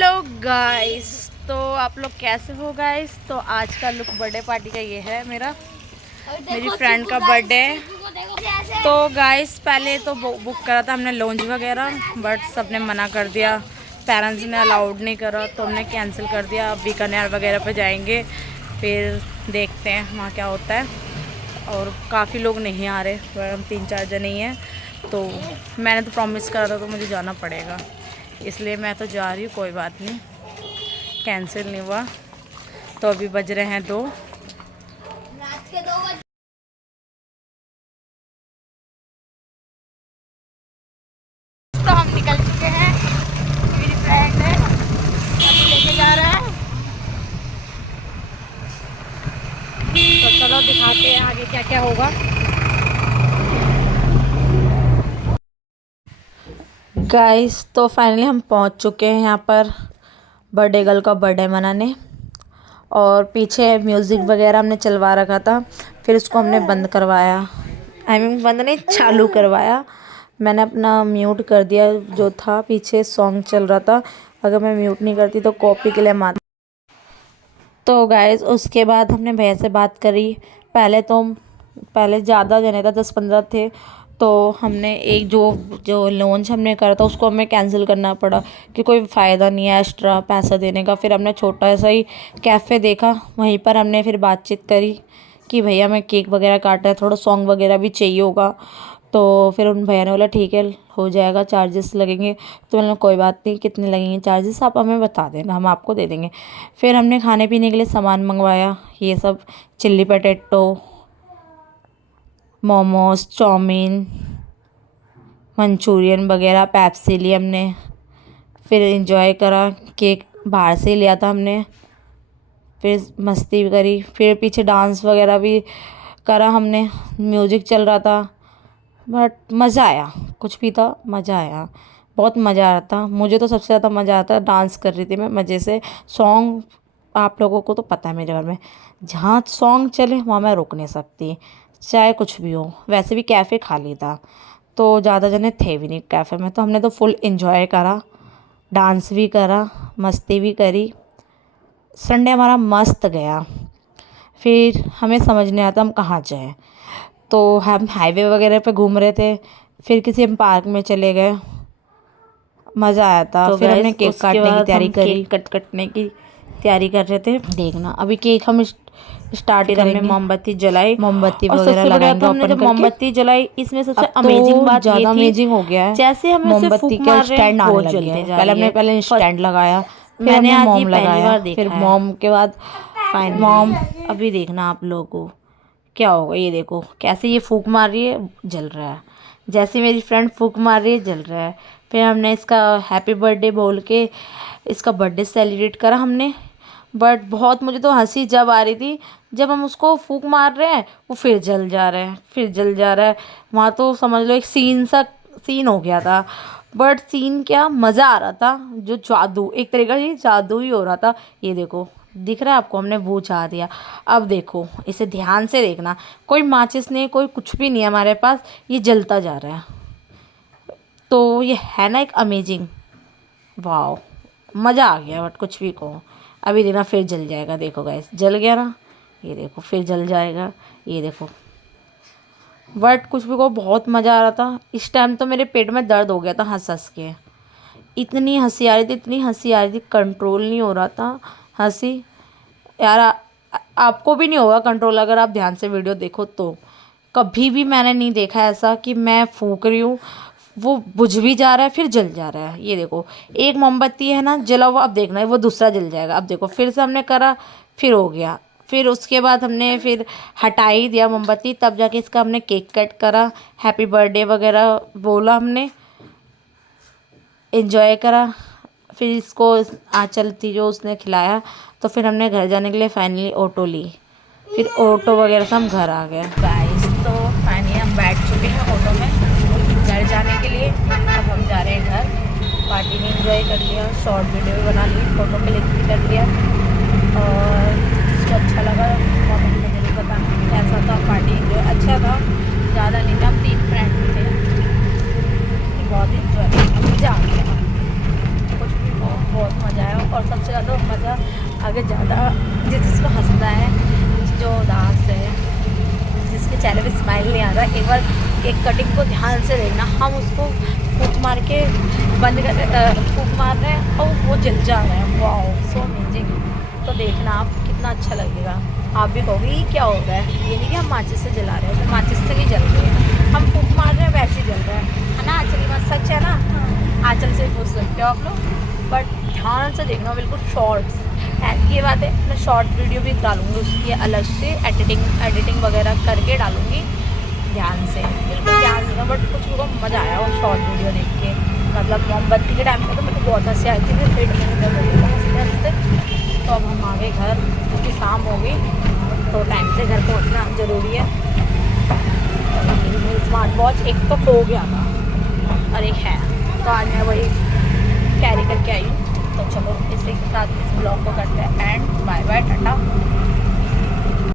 Hello guys, तो आप लोग कैसे हो गाइस। तो आज का लुक बर्थडे पार्टी का ये है मेरी फ्रेंड का बर्थडे है। तो गाइस पहले तो बुक करा था हमने लॉन्च वगैरह, बट सबने मना कर दिया, पेरेंट्स ने अलाउड नहीं करा तो हमने कैंसिल कर दिया। अब बीकानेर वगैरह पे जाएंगे, फिर देखते हैं वहाँ क्या होता है। और काफ़ी लोग नहीं आ रहे, पर हम 3-4 जने ही हैं। तो मैंने तो प्रॉमिस करा था तो मुझे जाना पड़ेगा, इसलिए मैं तो जा रही हूँ। कोई बात नहीं, कैंसिल नहीं हुआ। तो अभी बज रहे हैं 2 रात के 2 बजे। तो हम निकल चुके हैं, मेरी फ्रेंड है अभी लेके जा रहा है। तो चलो दिखाते हैं आगे क्या क्या होगा। गाइस तो फाइनली हम पहुंच चुके हैं यहाँ पर बर्थडे गर्ल का बर्थडे मनाने। और पीछे म्यूज़िक वगैरह हमने चलवा रखा था, फिर उसको हमने बंद करवाया। आई मीन बंद नहीं, चालू करवाया। मैंने अपना म्यूट कर दिया, जो था पीछे सॉन्ग चल रहा था। अगर मैं म्यूट नहीं करती तो कॉपी के लिए मार। तो गाइस उसके बाद हमने भैया से बात करी। पहले ज़्यादा जने था, 10-15 थे। तो हमने एक जो लॉन्च हमने करा था उसको हमें कैंसिल करना पड़ा कि कोई फ़ायदा नहीं है एक्स्ट्रा पैसा देने का। फिर हमने छोटा सा ही कैफ़े देखा, वहीं पर हमने फिर बातचीत करी कि भैया मैं केक वगैरह काटना है, थोड़ा सॉन्ग वगैरह भी चाहिए होगा। तो फिर उन भैया ने बोला ठीक है हो जाएगा, चार्जेस लगेंगे। तो मैंने कोई बात नहीं, कितने लगेंगे चार्जेस आप हमें बता देना, हम आपको दे देंगे। फिर हमने खाने पीने के लिए सामान मंगवाया, ये सब chilli potato, momos, chowmein, Manchurian वगैरह, पेप्सी ली हमने। फिर एंजॉय करा, केक बाहर से लिया था हमने। फिर मस्ती भी करी, फिर पीछे डांस वगैरह भी करा हमने, म्यूज़िक चल रहा था। बट मज़ा आया, कुछ भी था मज़ा आया, बहुत मज़ा आ रहा था। मुझे तो सबसे ज़्यादा मज़ा आता है, डांस कर रही थी मैं मज़े से। सॉन्ग आप लोगों को तो पता है मेरे बारे में, जहाँ सॉन्ग चले वहाँ मैं रुक नहीं सकती, चाहे कुछ भी हो। वैसे भी कैफ़े खाली था तो ज़्यादा जने थे भी नहीं कैफ़े में, तो हमने तो फुल एंजॉय करा, डांस भी करा, मस्ती भी करी। संडे हमारा मस्त गया। फिर हमें समझ नहीं आता हम कहाँ जाएं, तो हम हाईवे वगैरह पे घूम रहे थे। फिर किसी हम पार्क में चले गए, मज़ा आया था। तो फिर हमने केक काटने की तैयारी करी, कटने की तैयारी कर रहे थे। देखना अभी केक हम स्टार्ट करेंगे। मोमबत्ती जलाई, मोमबत्ती वगैरह लगाएंगे। हमने जब मोमबत्ती जलाई, इसमें सबसे अमेजिंग बात ये थी, अमेजिंग हो गया है, जैसे हमें मोमबत्ती के स्टैंड आने लग गए। पहले स्टैंड लगाया, फिर हमने मोम लगाया, फिर मोम के बाद मोम। अभी देखना आप लोगों को क्या होगा, ये देखो कैसे ये फूंक मार रही है, जल रहा है। जैसे मेरी फ्रेंड फूंक मार रही है, जल रहा है। फिर हमने इसका हैप्पी बर्थडे बोल के इसका बर्थडे सेलिब्रेट करा हमने। बट बहुत मुझे तो हंसी जब आ रही थी जब हम उसको फूंक मार रहे हैं, वो फिर जल जा रहा है, फिर जल जा रहा है। वहाँ तो समझ लो एक सीन हो गया था। बट सीन क्या, मज़ा आ रहा था, जो जादू एक तरीका से जादू ही हो रहा था। ये देखो दिख रहा है आपको, हमने बुझा दिया। अब देखो इसे ध्यान से देखना, कोई माचिस नहीं, कोई कुछ भी नहीं है हमारे पास, ये जलता जा रहा है। तो ये है ना एक अमेजिंग, वाओ, मज़ा आ गया। बट कुछ भी कहो, अभी देखना फिर जल जाएगा। देखो गाइस जल गया ना, ये देखो फिर जल जाएगा, ये देखो। बट कुछ भी कहो, बहुत मज़ा आ रहा था। इस टाइम तो मेरे पेट में दर्द हो गया था हंस हंस के, इतनी हंसी आ रही थी, इतनी हंसी आ रही थी, कंट्रोल नहीं हो रहा था हंसी। यार आपको भी नहीं होगा कंट्रोल अगर आप ध्यान से वीडियो देखो तो। कभी भी मैंने नहीं देखा ऐसा कि मैं फूंक रही हूँ वो बुझ भी जा रहा है फिर जल जा रहा है। ये देखो एक मोमबत्ती है ना जला हुआ, अब देखना है वो दूसरा जल जाएगा। अब देखो फिर से हमने करा, फिर हो गया। फिर उसके बाद हमने फिर हटा ही दिया मोमबत्ती, तब जाके इसका हमने केक कट करा, हैप्पी बर्थडे वगैरह बोला हमने, एंजॉय करा। फिर इसको आँचल थी जो उसने खिलाया। तो फिर हमने घर जाने के लिए फाइनली ऑटो ली, फिर ऑटो वगैरह से हम घर आ गए। गाइस तो फाइनली हम बैठ चुके हैं ऑटो में घर जाने के लिए। अब हम जा रहे हैं घर। पार्टी में एंजॉय कर लिया, शॉर्ट वीडियो भी बना ली, फ़ोटो क्लिक भी कर लिया। और जिसको अच्छा लगा कमेंट में जरूर बताना कैसा था पार्टी। एंजॉय अच्छा था, ज़्यादा नहीं था, हम 3 फ्रेंड थे, बहुत एंजॉय मज़ा आ गया। कुछ भी बहुत मज़ा आया। केक कटिंग को ध्यान से देखना, हम उसको फूंक मार के बंद कर फूंक मार रहे हैं और वो जल जा रहा है। Wow so amazing. तो देखना आप कितना अच्छा लगेगा। आप भी कहोगे ये क्या हो रहा है, ये नहीं कि हम माचिस से जला रहे हैं, तो माचिस से नहीं जल रहे हैं, हम फूंक मार रहे हैं वैसे ही जल रहा है ना। आंचल की बात सच है ना, आंचल से पूछ सकते हो आप लोग, बट ध्यान से देखना बिल्कुल शॉर्ट्स। ये बात है, मैं शॉर्ट वीडियो भी डालूँगी उसकी अलग से, एडिटिंग वगैरह करके डालूँगी। ध्यान से, बिल्कुल ध्यान से, बट कुछ लोगों को मज़ा आया वो शॉर्ट वीडियो देख के। मतलब मोमबत्ती के टाइम पे तो मुझे बहुत हंसी आई थी, फिर पेट में दर्द हो गया हंसते हंसते। तो अब हम आ गए घर क्योंकि शाम हो गई, तो टाइम से घर पहुंचना ज़रूरी है। स्मार्ट वॉच एक तो खो गया था और एक है, तो आज मैं वही कैरी करके आई हूँ। तो चलो इसी के साथ इस ब्लॉग को करते हैं एंड बाय बाय टाटा।